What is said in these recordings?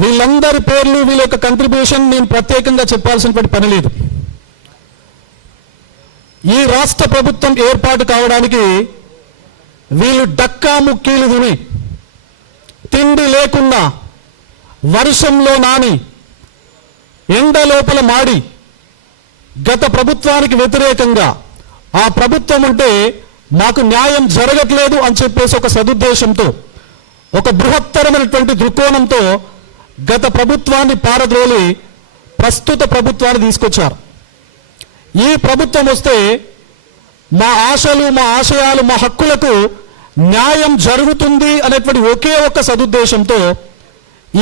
వీళ్ళందరి పేర్లు వీళ్ళ యొక్క కంట్రిబ్యూషన్ నేను ప్రత్యేకంగా చెప్పాల్సినటువంటి పని లేదు. ఈ రాష్ట్ర ప్రభుత్వం ఏర్పాటు కావడానికి వీళ్ళు డక్కా ముక్కీలు తిని తిండి లేకుండా వర్షంలో నాని ఎండ లోపల మాడి గత ప్రభుత్వానికి వ్యతిరేకంగా ఆ ప్రభుత్వం ఉంటే మాకు న్యాయం జరగట్లేదు అని చెప్పేసి ఒక సదుద్దేశంతో ఒక బృహత్తరమైనటువంటి దృక్కోణంతో గత ప్రభుత్వాన్ని పారద్రోలి ప్రస్తుత ప్రభుత్వాన్ని తీసుకొచ్చారు. ఈ ప్రభుత్వం వస్తే మా ఆశలు మా ఆశయాలు మా హక్కులకు న్యాయం జరుగుతుంది అనేటువంటి ఒకే ఒక్క సదుద్దేశంతో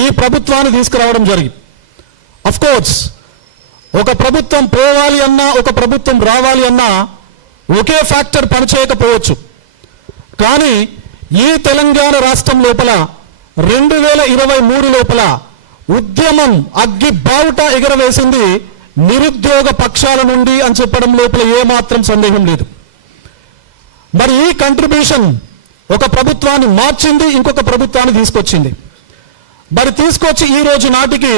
ఈ ప్రభుత్వాన్ని తీసుకురావడం జరిగింది. అఫ్ కోర్స్ ఒక ప్రభుత్వం పోవాలి అన్నా ఒక ప్రభుత్వం రావాలి అన్నా ఒకే ఫ్యాక్టర్ పనిచేయకపోవచ్చు. కానీ ఈ తెలంగాణ రాష్ట్రం లోపల 2023 లోపల ఉద్యమం అగ్గి బావుట ఎగరవేసింది నిరుద్యోగ పక్షాల నుండి అని చెప్పడం లోపల ఏమాత్రం సందేహం లేదు. మరి ఈ కంట్రిబ్యూషన్ ఒక ప్రభుత్వాన్ని మార్చింది, ఇంకొక ప్రభుత్వాన్ని తీసుకొచ్చింది. మరి తీసుకొచ్చి ఈ రోజు నాటికి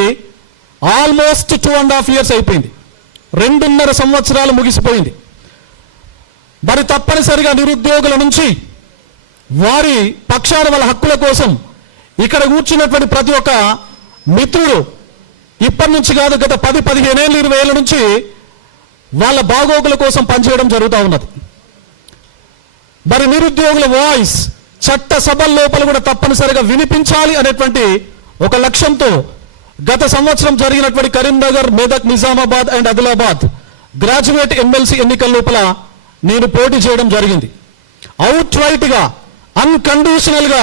ఆల్మోస్ట్ 2.5 years అయిపోయింది. 2.5 సంవత్సరాలు ముగిసిపోయింది. మరి తప్పనిసరిగా నిరుద్యోగుల నుంచి వారి పక్షాన వాళ్ళ హక్కుల కోసం ఇక్కడ కూర్చున్నటువంటి ప్రతి ఒక్క మిత్రుడు ఇప్పటి నుంచి కాదు గత 10, 15 ఏళ్ళు 20 ఏళ్ళ నుంచి వాళ్ళ బాగోగుల కోసం పనిచేయడం జరుగుతూ ఉన్నది. మరి నిరుద్యోగుల వాయిస్ చట్ట సభల లోపల కూడా తప్పనిసరిగా వినిపించాలి అనేటువంటి ఒక లక్ష్యంతో గత సంవత్సరం జరిగినటువంటి Karimnagar, Medak, Nizamabad and Adilabad graduate MLC ఎన్నికల లోపల నేను పోటీ చేయడం జరిగింది. అవుట్ రైట్గా అన్కండిషనల్గా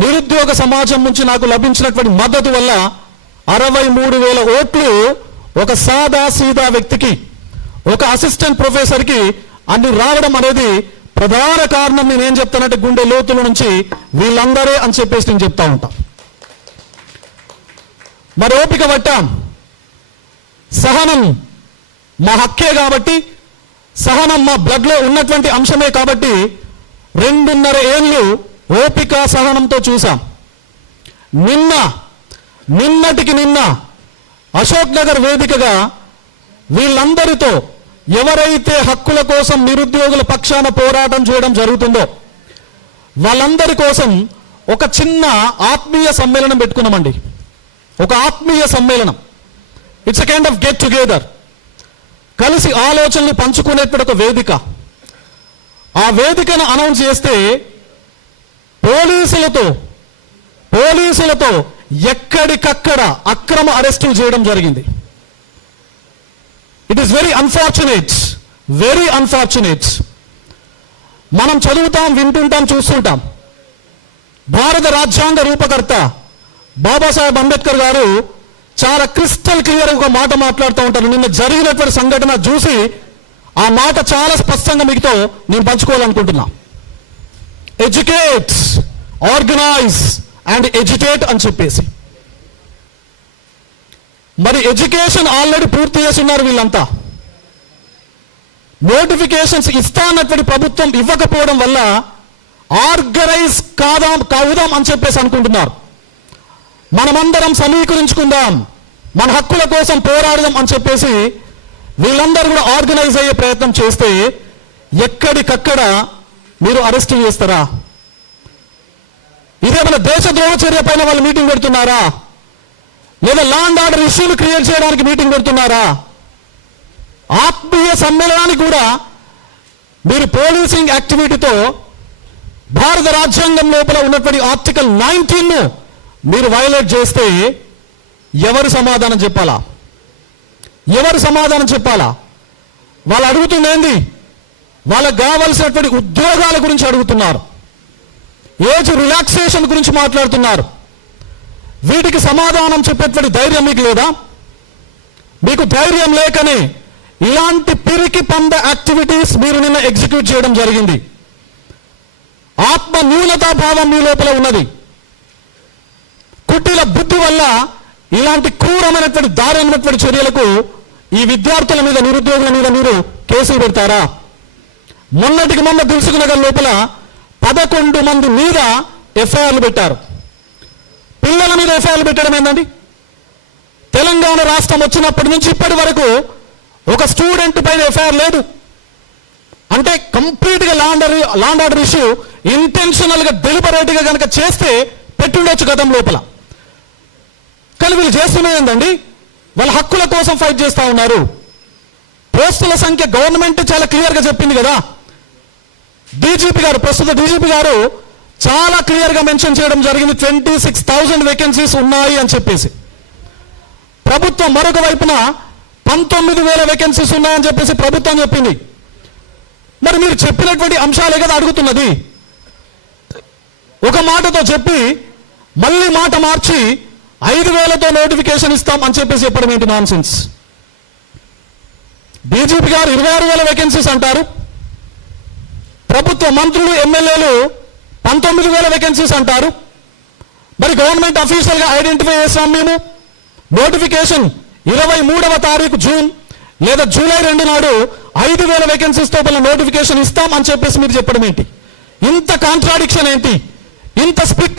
నిరుద్యోగ సమాజం నుంచి నాకు లభించినటువంటి మద్దతు వల్ల 63,000 ఓట్లు ఒక సాదా సీదా వ్యక్తికి, ఒక అసిస్టెంట్ ప్రొఫెసర్కి అన్ని రావడం అనేది ప్రధాన కారణం. నేనేం చెప్తానంటే గుండె లోతుల నుంచి వీళ్ళందరే అని చెప్పేసి నేను చెప్తా ఉంటా. మరి ఓపిక పట్టాం. సహనం మా హక్కే కాబట్టి, సహనం మా బ్లడ్లో ఉన్నటువంటి అంశమే కాబట్టి 2.5 ఏళ్ళు ఓపిక సహనంతో చూసాం. నిన్నటికి నిన్న అశోక్ నగర్ వేదికగా వీళ్ళందరితో ఎవరైతే హక్కుల కోసం నిరుద్యోగుల పక్షాన పోరాటం చేయడం జరుగుతుందో వాళ్ళందరి కోసం ఒక చిన్న ఆత్మీయ సమ్మేళనం పెట్టుకున్నామండి. ఒక ఆత్మీయ సమ్మేళనం. It's a kind of get together. కలిసి ఆలోచనలు పంచుకునేటువంటి ఒక వేదిక. ఆ వేదికను అనౌన్స్ చేస్తే పోలీసులతో ఎక్కడికక్కడ అక్రమ అరెస్టులు చేయడం జరిగింది. It is very unfortunate. మనం చదువుతాం, వింటుంటాం, చూస్తుంటాం. భారత రాజ్యాంగ రూపకర్త బాబాసాహెబ్ అంబేద్కర్ గారు చాలా క్రిస్టల్ క్లియర్ ఒక మాట మాట్లాడుతూ ఉంటారు. నిన్న జరిగినటువంటి సంఘటన చూసి ఆ మాట చాలా స్పష్టంగా మీతో నేను పంచుకోవాలనుకుంటున్నా. ఎడ్యుకేట్, ఆర్గనైజ్ అండ్ ఎడ్యుకేట్ అని చెప్పేసి. మరి ఎడ్యుకేషన్ ఆల్రెడీ పూర్తి చేసి ఉన్నారు వీళ్ళంతా. నోటిఫికేషన్స్ ఇస్తా అన్నటువంటి ప్రభుత్వం ఇవ్వకపోవడం వల్ల ఆర్గనైజ్ కావుదాం అని చెప్పేసి అనుకుంటున్నారు. మనమందరం సమీకరించుకుందాం, మన హక్కుల కోసం పోరాడదాం అని చెప్పేసి వీళ్ళందరూ కూడా ఆర్గనైజ్ అయ్యే ప్రయత్నం చేస్తే ఎక్కడికక్కడ మీరు అరెస్ట్ చేస్తారా? ఇదేమైనా దేశద్రోహ చర్య పైన వాళ్ళు మీటింగ్ పెడుతున్నారా? లేదా లా అండ్ ఆర్డర్ ఇష్యూలు క్రియేట్ చేయడానికి మీటింగ్ పెడుతున్నారా? ఆత్మీయ సమ్మేళనానికి కూడా మీరు పోలీసింగ్ యాక్టివిటీతో భారత రాజ్యాంగం లోపల ఉన్నటువంటి ఆర్టికల్ 19ను మీరు వైలేట్ చేస్తే ఎవరు సమాధానం చెప్పాలా? వాళ్ళు అడుగుతుంది ఏంది? వాళ్ళకు కావలసినటువంటి ఉద్యోగాల గురించి అడుగుతున్నారు. ఏజ్ రిలాక్సేషన్ గురించి మాట్లాడుతున్నారు. వీటికి సమాధానం చెప్పేటువంటి ధైర్యం మీకు లేదా? మీకు ధైర్యం లేకనే ఇలాంటి పిరికి పంద యాక్టివిటీస్ మీరు నిన్న ఎగ్జిక్యూట్ చేయడం జరిగింది. ఆత్మ న్యూనతా భావం మీ లోపల ఉన్నది. కుట్టిల బుద్ధి వల్ల ఇలాంటి క్రూరమైనటువంటి దారుణమైనటువంటి చర్యలకు ఈ విద్యార్థుల మీద, నిరుద్యోగుల మీద మీరు కేసులు పెడతారా? మొన్నటికి మొన్న దిల్సుఖ్ నగర్ లోపల 11 మంది మీద ఎఫ్ఐఆర్లు పెట్టారు. పిల్లల మీద ఎఫ్ఐఆర్లు పెట్టడం ఏందండి? తెలంగాణ రాష్ట్రం వచ్చినప్పటి నుంచి ఇప్పటి వరకు ఒక స్టూడెంట్ పైన ఎఫ్ఐఆర్ లేదు. అంటే కంప్లీట్గా ల్యాండ్ ఆర్డర్ ఇష్యూ ఇంటెన్షనల్గా డెలిబరేట్గా కనుక చేస్తే పెట్టుండొచ్చు గతం లోపల. కానీ వీళ్ళు చేస్తున్నది ఏంటండి, వాళ్ళ హక్కుల కోసం ఫైట్ చేస్తూ ఉన్నారు. పోస్టుల సంఖ్య గవర్నమెంట్ చాలా క్లియర్గా చెప్పింది కదా. డీజీపీ గారు, ప్రస్తుత డీజీపీ గారు చాలా క్లియర్గా మెన్షన్ చేయడం జరిగింది, 26,000 వేకెన్సీస్ ఉన్నాయి అని చెప్పేసి. ప్రభుత్వం మరొక వైపున 19,000 వేకెన్సీస్ ఉన్నాయని చెప్పేసి ప్రభుత్వం చెప్పింది. మరి మీరు చెప్పినటువంటి అంశాలే కదా అడుగుతున్నది. ఒక మాటతో చెప్పి మళ్ళీ మాట మార్చి 5,000తో నోటిఫికేషన్ ఇస్తాం అని చెప్పేసి చెప్పడం ఏంటి నాన్ సెన్స్. డీజీపీ గారు 26,000 వేకెన్సీస్ అంటారు, ప్రభుత్వ మంత్రులు ఎమ్మెల్యేలు 19,000 వేకెన్సీస్ అంటారు. మరి గవర్నమెంట్ అఫీషియల్గా ఐడెంటిఫై చేస్తాం మేము. నోటిఫికేషన్ 23వ తారీఖు జూన్ లేదా జూలై 2 నాడు 5,000 వేకెన్సీస్తో నోటిఫికేషన్ ఇస్తాం అని చెప్పేసి మీరు చెప్పడం ఏంటి? ఇంత కాంట్రాడిక్షన్ ఏంటి? ఇంత స్ప్లిట్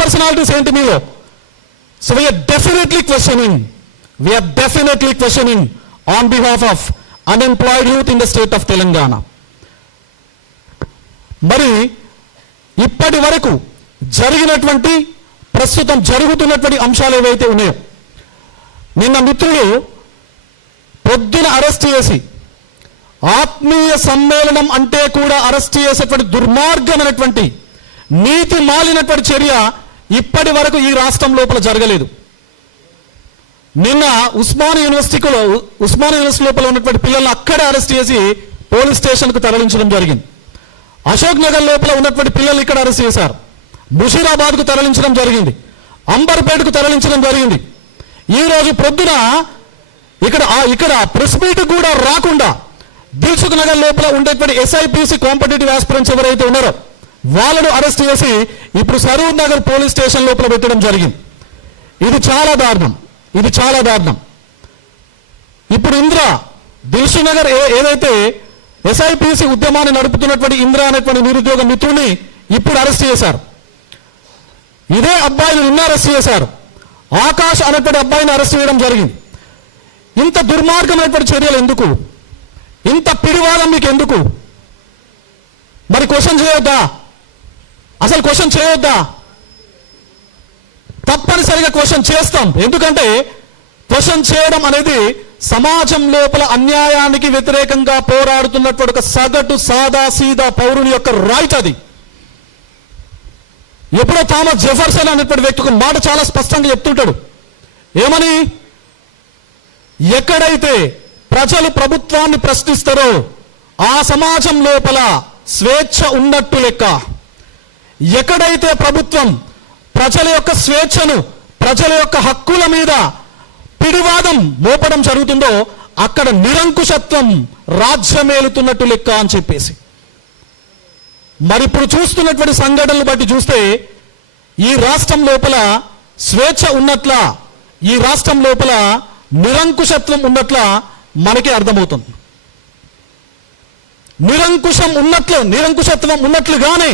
పర్సనాలిటీస్ ఏంటి మీలో? So we are definitely questioning on behalf of unemployed youth in the state of Telangana. మరి ఇప్పటి వరకు జరిగినటువంటి, ప్రస్తుతం జరుగుతున్నటువంటి అంశాలు ఏవైతే ఉన్నాయో, నిన్న మిత్రులు పొద్దున అరెస్ట్ చేసి ఆత్మీయ సమ్మేళనం అంటే కూడా అరెస్ట్ చేసేటువంటి దుర్మార్గమైనటువంటి, నీతి మాలినటువంటి చర్య ఇప్పటి వరకు ఈ రాష్ట్రం లోపల జరగలేదు. నిన్న ఉస్మానియా యూనివర్సిటీ లోపల ఉన్నటువంటి పిల్లల్ని అక్కడే అరెస్ట్ చేసి పోలీస్ స్టేషన్కు తరలించడం జరిగింది. అశోక్ నగర్ లోపల ఉన్నటువంటి పిల్లల్ని ఇక్కడ అరెస్ట్ చేశారు. ముషీరాబాద్కు తరలించడం జరిగింది. అంబర్పేటకు తరలించడం జరిగింది. ఈరోజు పొద్దున ఇక్కడ ప్రెస్ మీట్ కూడా రాకుండా దిల్సుఖ్ నగర్ లోపల ఉండేటువంటి ఎస్ఐపిసి కాంపిటేటివ్ ఆస్పిరెంట్స్ ఎవరైతే ఉన్నారో వాళ్ళను అరెస్ట్ చేసి ఇప్పుడు సరూర్ నగర్ పోలీస్ స్టేషన్ లోపల పెట్టడం జరిగింది. ఇది చాలా దారుణం. ఇప్పుడు దిల్సుఖ్ నగర్ ఏదైతే ఎస్ఐపిసి ఉద్యమాన్ని నడుపుతున్నటువంటి ఇంద్ర అనేటువంటి నిరుద్యోగ మిత్రుని ఇప్పుడు అరెస్ట్ చేశారు. ఇదే అబ్బాయిని నిన్న అరెస్ట్ చేశారు. ఆకాష్ అనేటువంటి అబ్బాయిని అరెస్ట్ చేయడం జరిగింది. ఇంత దుర్మార్గమైనటువంటి చర్యలు ఎందుకు? ఇంత పిడివాదం మీకు ఎందుకు? మరి క్వశ్చన్ చేయొద్దా? అసలు క్వశ్చన్ చేయొద్దా? తప్పనిసరిగా క్వశ్చన్ చేస్తాం. ఎందుకంటే క్వశ్చన్ చేయడం అనేది సమాజం లోపల అన్యాయానికి వ్యతిరేకంగా పోరాడుతున్నటువంటి ఒక సగటు సాదా సీదా పౌరుని యొక్క రైట్ అది. ఎప్పుడో థామస్ జెఫర్సన్ అనేటువంటి వ్యక్తి ఒక మాట చాలా స్పష్టంగా చెప్తుంటాడు. ఏమని? ఎక్కడైతే ప్రజలు ప్రభుత్వాన్ని ప్రశ్నిస్తారో ఆ సమాజం లోపల స్వేచ్ఛ ఉన్నట్టు లెక్క. ఎక్కడైతే ప్రభుత్వం ప్రజల యొక్క స్వేచ్ఛను, ప్రజల యొక్క హక్కుల మీద పిడివాదం మోపడం జరుగుతుందో అక్కడ నిరంకుశత్వం రాజ్యమేలుతున్నట్టు లెక్క అని చెప్పేసి. మరి ఇప్పుడు చూస్తున్నటువంటి సంఘటనలు బట్టి చూస్తే ఈ రాష్ట్రం లోపల స్వేచ్ఛ ఉన్నట్లా, ఈ రాష్ట్రం లోపల నిరంకుశత్వం ఉన్నట్లా మనకే అర్థమవుతుంది. నిరంకుశత్వం ఉన్నట్లుగానే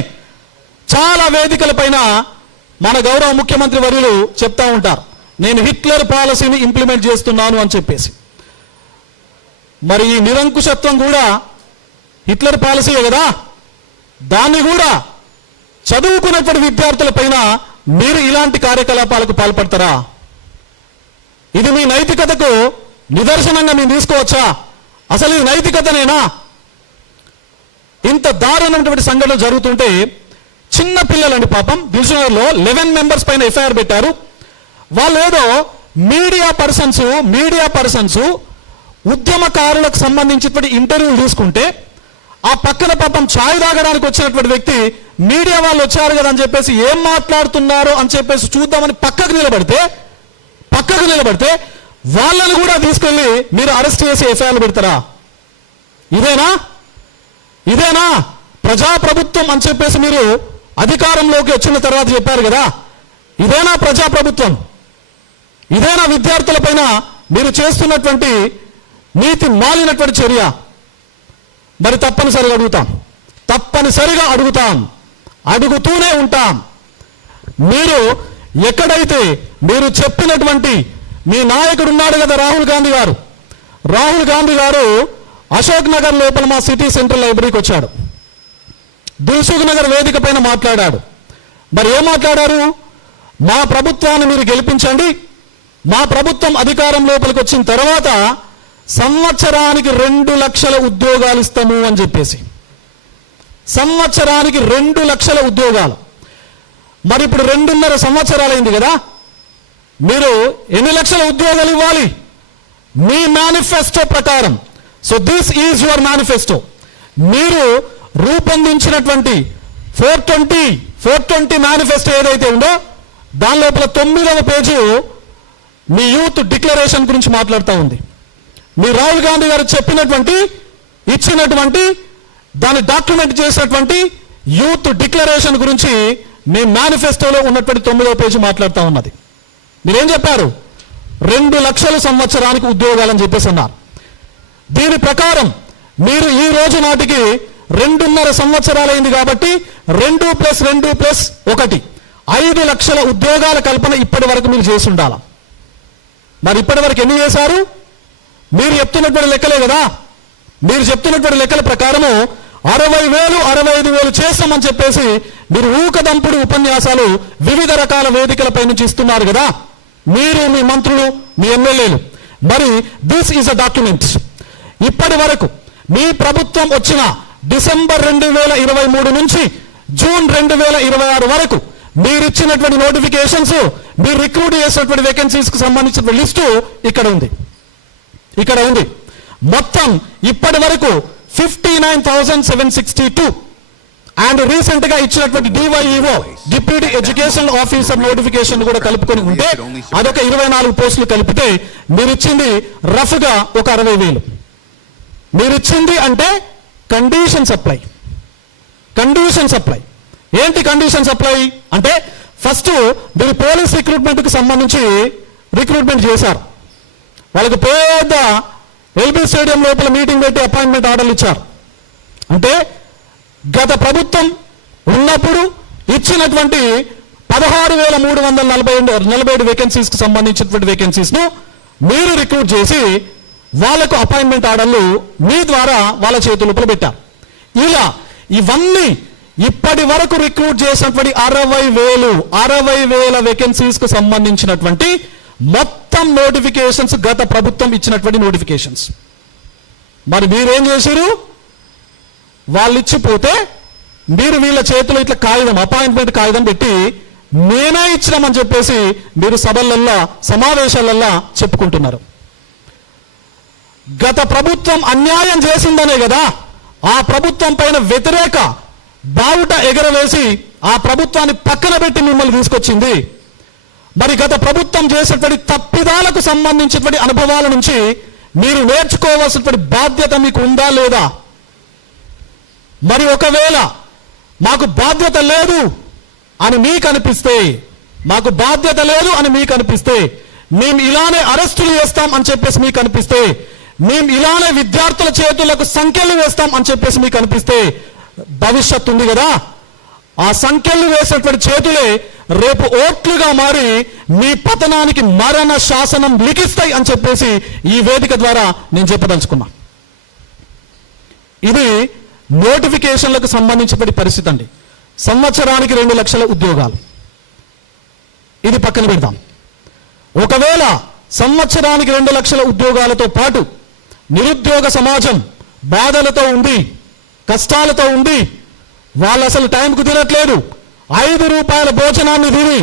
చాలా వేదికలపైన మన గౌరవ ముఖ్యమంత్రి వర్యులు చెప్తా ఉంటారు, నేను హిట్లర్ పాలసీని ఇంప్లిమెంట్ చేస్తున్నాను అని చెప్పేసి. మరి ఈ నిరంకుశత్వం కూడా హిట్లర్ పాలసీయే కదా. దాన్ని కూడా చదువుకున్నటువంటి విద్యార్థులపైన మీరు ఇలాంటి కార్యకలాపాలకు పాల్పడతారా? ఇది మీ నైతికతకు నిదర్శనంగా మేము తీసుకోవచ్చా? అసలు ఇది నైతికతనేనా? ఇంత దారుణమైనటువంటి సంఘటన జరుగుతుంటే చిన్న పిల్లలండి పాపం. దిల్సుఖ్నగర్లో 11 మెంబర్స్ పైన ఎఫ్ఐఆర్ పెట్టారు. వాళ్ళు ఏదో మీడియా పర్సన్స్ ఉద్యమకారులకు సంబంధించినటువంటి ఇంటర్వ్యూలు తీసుకుంటే ఆ పక్కన పాపం ఛాయ్ తాగడానికి వచ్చినటువంటి వ్యక్తి మీడియా వాళ్ళు వచ్చారు కదా అని చెప్పేసి ఏం మాట్లాడుతున్నారో అని చెప్పేసి చూద్దామని పక్కకు నిలబడితే వాళ్ళని కూడా తీసుకెళ్ళి మీరు అరెస్ట్ చేసి ఎఫ్ఐఆర్లు పెడతారా? ఇదేనా ప్రజాప్రభుత్వం అని చెప్పేసి మీరు అధికారంలోకి వచ్చిన తర్వాత చెప్పారు కదా? ఇదేనా ప్రజాప్రభుత్వం? ఇదేనా విద్యార్థులపైన మీరు చేస్తున్నటువంటి నీతి మాలినటువంటి చర్య? మరి తప్పనిసరిగా అడుగుతాం, అడుగుతూనే ఉంటాం. మీరు ఎక్కడైతే మీరు చెప్పినటువంటి మీ నాయకుడు ఉన్నాడు కదా రాహుల్ గాంధీ గారు అశోక్ నగర్ లోపల మా సిటీ సెంట్రల్ లైబ్రరీకి వచ్చాడు. దిల్సుఖ్ నగర్ వేదిక పైన మాట్లాడాడు. మరి ఏం మాట్లాడారు? మా ప్రభుత్వాన్ని మీరు గెలిపించండి, మా ప్రభుత్వం అధికారం లోపలికి వచ్చిన తర్వాత సంవత్సరానికి 2 లక్షల ఉద్యోగాలు ఇస్తాము అని చెప్పేసి. సంవత్సరానికి 2 లక్షల ఉద్యోగాలు. మరి ఇప్పుడు 2.5 సంవత్సరాలైంది కదా, మీరు ఎన్ని లక్షల ఉద్యోగాలు ఇవ్వాలి మీ మేనిఫెస్టో ప్రకారం? So this is your manifesto. మీరు రూపొందించినటువంటి 420 మేనిఫెస్టో ఏదైతే ఉందో దాని లోపల 9వ పేజీ మీ యూత్ డిక్లరేషన్ గురించి మాట్లాడుతూ ఉంది. మీ రాహుల్ గాంధీ గారు ఇచ్చినటువంటి దాన్ని డాక్యుమెంట్ చేసినటువంటి యూత్ డిక్లరేషన్ గురించి మీ మేనిఫెస్టోలో ఉన్నటువంటి 9వ పేజీ మాట్లాడుతూ ఉన్నది. మీరేం చెప్పారు? 2 లక్షల సంవత్సరానికి ఉద్యోగాలని చెప్పేసి అన్నారు. దీని ప్రకారం మీరు ఈ రోజు నాటికి 2.5 సంవత్సరాలైంది కాబట్టి 2+2+1 5 లక్షల ఉద్యోగాల కల్పన ఇప్పటి వరకు మీరు చేసి ఉండాలి. మరి ఇప్పటి వరకు ఎన్ని చేశారు? మీరు చెప్తున్నటువంటి లెక్కలే కదా. మీరు చెప్తున్నటువంటి లెక్కల ప్రకారము 60,000 65,000 చేస్తామని చెప్పేసి మీరు ఊకదంపుడు ఉపన్యాసాలు వివిధ రకాల వేదికలపై నుంచి ఇస్తున్నారు కదా, మీరు, మీ మంత్రులు, మీ ఎమ్మెల్యేలు. మరి దిస్ ఈజ్ అ డాక్యుమెంట్. ఇప్పటి వరకు మీ ప్రభుత్వం వచ్చిన డిసెంబర్ 2023 నుంచి జూన్ 2026 వరకు మీరు ఇచ్చినటువంటి నోటిఫికేషన్స్, మీరు రిక్రూట్ చేసినటువంటి వేకెన్సీస్కి సంబంధించిన లిస్టు ఇక్కడ ఉంది. మొత్తం ఇప్పటి వరకు 59,762 అండ్ రీసెంట్ గా ఇచ్చినటువంటి DyEO deputy education officer notification కూడా కలుపుకొని ఉంటే అదొక 24 పోస్టులు కలిపితే మీరు ఇచ్చింది రఫ్ గా ఒక 60,000. మీరు ఇచ్చింది అంటే కండిషన్ సప్లై. ఏంటి కండిషన్ సప్లై అంటే? ఫస్ట్ మీరు పోలీస్ రిక్రూట్మెంట్కి సంబంధించి రిక్రూట్మెంట్ చేశారు. వాళ్ళకి పెద్ద ఎల్బీ స్టేడియం లోపల మీటింగ్ పెట్టి అపాయింట్మెంట్ ఆర్డర్లు ఇచ్చారు. అంటే గత ప్రభుత్వం ఉన్నప్పుడు ఇచ్చినటువంటి 16,347 వేకెన్సీస్కి సంబంధించినటువంటి వేకెన్సీస్ను మీరు రిక్రూట్ చేసి వాళ్లకు అపాయింట్మెంట్ ఆర్డర్లు మీ ద్వారా వాళ్ళ చేతుల పెట్టారు. ఇలా ఇవన్నీ ఇప్పటి వరకు రిక్రూట్ చేసినటువంటి 60,000 వేకెన్సీస్కు సంబంధించినటువంటి మొత్తం నోటిఫికేషన్స్ గత ప్రభుత్వం ఇచ్చినటువంటి నోటిఫికేషన్స్. మరి మీరేం చేశారు? వాళ్ళు ఇచ్చిపోతే మీరు వీళ్ళ చేతిలో ఇట్లా కాగితం, అపాయింట్మెంట్ కాగితం పెట్టి నేనే ఇచ్చినామని చెప్పేసి మీరు సభలల్లా, సమావేశాలల్లా చెప్పుకుంటున్నారు. గత ప్రభుత్వం అన్యాయం చేసిందనే కదా ఆ ప్రభుత్వం పైన వ్యతిరేక బావుట ఎగరవేసి ఆ ప్రభుత్వాన్ని పక్కన పెట్టి మిమ్మల్ని తీసుకొచ్చింది. మరి గత ప్రభుత్వం చేసేటువంటి తప్పిదాలకు సంబంధించినటువంటి అనుభవాల నుంచి మీరు నేర్చుకోవాల్సినటువంటి బాధ్యత మీకు ఉందా లేదా? మరి ఒకవేళ మాకు బాధ్యత లేదు అని మీకు అనిపిస్తే, మేము ఇలానే అరెస్టులు చేస్తాం అని చెప్పేసి మీకు అనిపిస్తే, మేము ఇలానే విద్యార్థుల చేతులకు సంఖ్యలు వేస్తాం అని చెప్పేసి మీకు అనిపిస్తే, భవిష్యత్తు ఉంది కదా, ఆ సంఖ్యలు వేసేటువంటి చేతులే రేపు ఓట్లుగా మారి మీ పతనానికి మరణ శాసనం లిఖిస్తాయి అని చెప్పేసి ఈ వేదిక ద్వారా నేను చెప్పదలుచుకున్నా. ఇది నోటిఫికేషన్లకు సంబంధించిన పరిస్థితి అండి. సంవత్సరానికి 2 లక్షల ఉద్యోగాలు, ఇది పక్కన పెడదాం. ఒకవేళ సంవత్సరానికి 2 లక్షల ఉద్యోగాలతో పాటు నిరుద్యోగ సమాజం బాధలతో ఉండి, కష్టాలతో ఉండి, వాళ్ళు అసలు టైంకు తినట్లేదు, 5 రూపాయల భోజనాన్ని తిని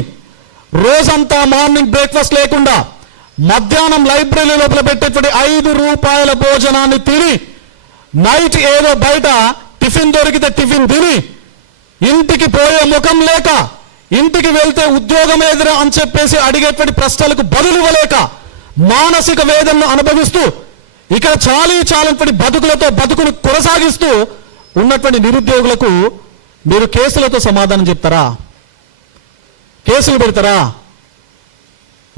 రోజంతా మార్నింగ్ బ్రేక్ఫాస్ట్ లేకుండా మధ్యాహ్నం లైబ్రరీ లోపల పెట్టేటువంటి 5 రూపాయల భోజనాన్ని తిని నైట్ ఏదో బయట టిఫిన్ దొరికితే టిఫిన్ తిని ఇంటికి పోయే ముఖం లేక, ఇంటికి వెళ్తే ఉద్యోగం ఎదురా అని చెప్పేసి అడిగేటువంటి ప్రశ్నలకు బదులు ఇవ్వలేక మానసిక వేదనను అనుభవిస్తూ ఇక్కడ చాలంటి బతుకును కొనసాగిస్తూ ఉన్నటువంటి నిరుద్యోగులకు మీరు కేసులతో సమాధానం చెప్తారా? కేసులు పెడతారా?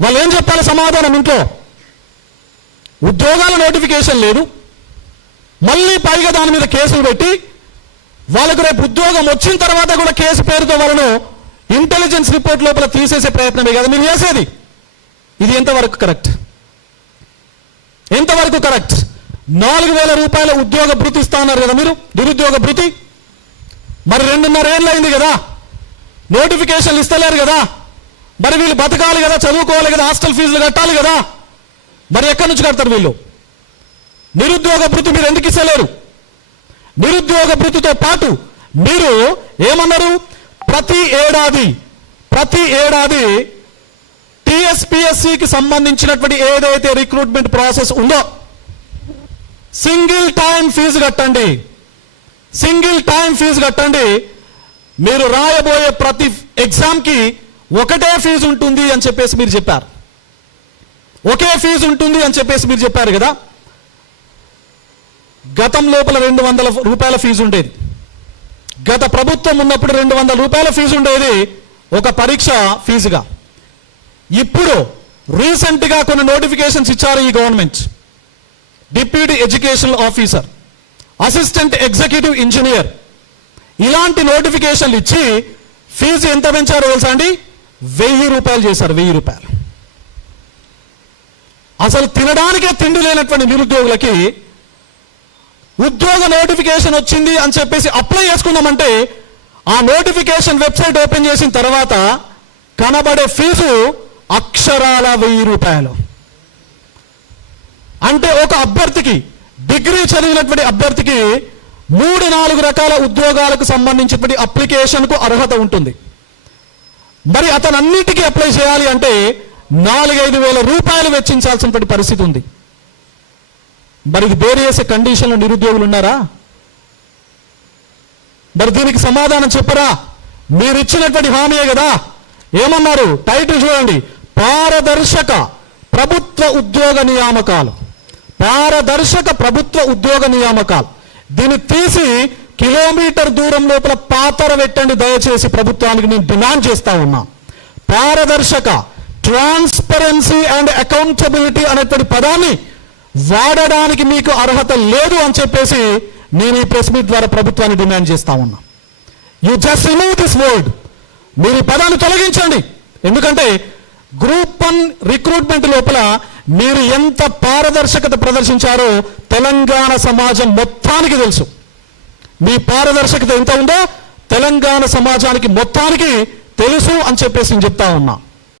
వాళ్ళు ఏం చెప్పాలి సమాధానం? ఇంట్లో ఉద్యోగాల నోటిఫికేషన్ లేదు, మళ్ళీ పైగా దాని మీద కేసులు పెట్టి వాళ్ళకు రేపు ఉద్యోగం వచ్చిన తర్వాత కూడా కేసు పేరుతో వాళ్ళను ఇంటెలిజెన్స్ రిపోర్ట్ లోపల తీసేసే ప్రయత్నమే కదా మీరు చేసేది. ఇది ఎంతవరకు కరెక్ట్? ఎంతవరకు కరెక్ట్? 4,000 రూపాయల ఉద్యోగ భృతి ఇస్తా అన్నారు కదా మీరు, నిరుద్యోగ భృతి. మరి 2.5 ఏళ్ళు అయింది కదా, నోటిఫికేషన్లు ఇస్తలేరు కదా. మరి వీళ్ళు బతకాలి కదా, చదువుకోవాలి కదా, హాస్టల్ ఫీజులు కట్టాలి కదా. మరి ఎక్కడి నుంచి కడతారు వీళ్ళు? నిరుద్యోగ భృతి మీరు ఎందుకు ఇస్తలేరు? నిరుద్యోగ భృతితో పాటు మీరు ఏమన్నారు? ప్రతి ఏడాది టీఎస్పీఎస్సీకి సంబంధించినటువంటి ఏదైతే రిక్రూట్మెంట్ ప్రాసెస్ ఉందో సింగిల్ టైం ఫీజు కట్టండి. మీరు రాయబోయే ప్రతి ఎగ్జామ్కి ఒకటే ఫీజు ఉంటుంది అని చెప్పేసి మీరు చెప్పారు. ఒకే ఫీజు ఉంటుంది అని చెప్పేసి మీరు చెప్పారు కదా. గతం లోపల 200 రూపాయల ఫీజు ఉండేది. గత ప్రభుత్వం ఉన్నప్పుడు 200 రూపాయల ఫీజు ఉండేది ఒక పరీక్ష ఫీజుగా. ఇప్పుడు రీసెంట్గా కొన్ని నోటిఫికేషన్స్ ఇచ్చారు ఈ government. Deputy educational officer, assistant executive engineer, ఇలాంటి నోటిఫికేషన్లు ఇచ్చి ఫీజు ఎంత పెంచారో తెలుసా అండి? 1,000 రూపాయలు చేశారు. 1,000 రూపాయలు. అసలు తినడానికే తిండి లేనటువంటి నిరుద్యోగులకి ఉద్యోగ నోటిఫికేషన్ వచ్చింది అని చెప్పేసి అప్లై చేసుకుందామంటే ఆ నోటిఫికేషన్ వెబ్సైట్ ఓపెన్ చేసిన తర్వాత కనబడే ఫీజు అక్షరాల 1,000 రూపాయలు. అంటే ఒక అభ్యర్థికి, డిగ్రీ చదివినటువంటి అభ్యర్థికి 3-4 రకాల ఉద్యోగాలకు సంబంధించినటువంటి అప్లికేషన్కు అర్హత ఉంటుంది. మరి అతను అన్నిటికీ అప్లై చేయాలి అంటే 4-5 వేల రూపాయలు వెచ్చించాల్సినటువంటి పరిస్థితి ఉంది. మరి ఇది బేర్ చేసే కండిషన్లో నిరుద్యోగులు ఉన్నారా? మరి దీనికి సమాధానం చెప్పరా? మీరు ఇచ్చినటువంటి హామీయే కదా. ఏమన్నారు? టైటిల్ చూడండి, పారదర్శక ప్రభుత్వ ఉద్యోగ నియామకాలు. పారదర్శక ప్రభుత్వ ఉద్యోగ నియామకాలు. దీన్ని తీసి కిలోమీటర్ దూరం లోపల పాతర పెట్టండి దయచేసి ప్రభుత్వానికి నేను డిమాండ్ చేస్తా ఉన్నా. పారదర్శక, ట్రాన్స్పరెన్సీ అండ్ అకౌంటబిలిటీ అనేటువంటి పదాన్ని వాడడానికి మీకు అర్హత లేదు అని చెప్పేసి నేను ఈ ప్రెస్ మీట్ ద్వారా ప్రభుత్వాన్ని డిమాండ్ చేస్తా ఉన్నా. You just remove this word. మీరు ఈ పదాన్ని తొలగించండి. ఎందుకంటే గ్రూప్ 1 రిక్రూట్మెంట్ లోపల మీరు ఎంత పారదర్శకత ప్రదర్శించారో తెలంగాణ సమాజం మొత్తానికి తెలుసు. మీ పారదర్శకత ఎంత ఉందో తెలంగాణ సమాజానికి మొత్తానికి తెలుసు అని చెప్పేసి నేను చెప్తా ఉన్నా.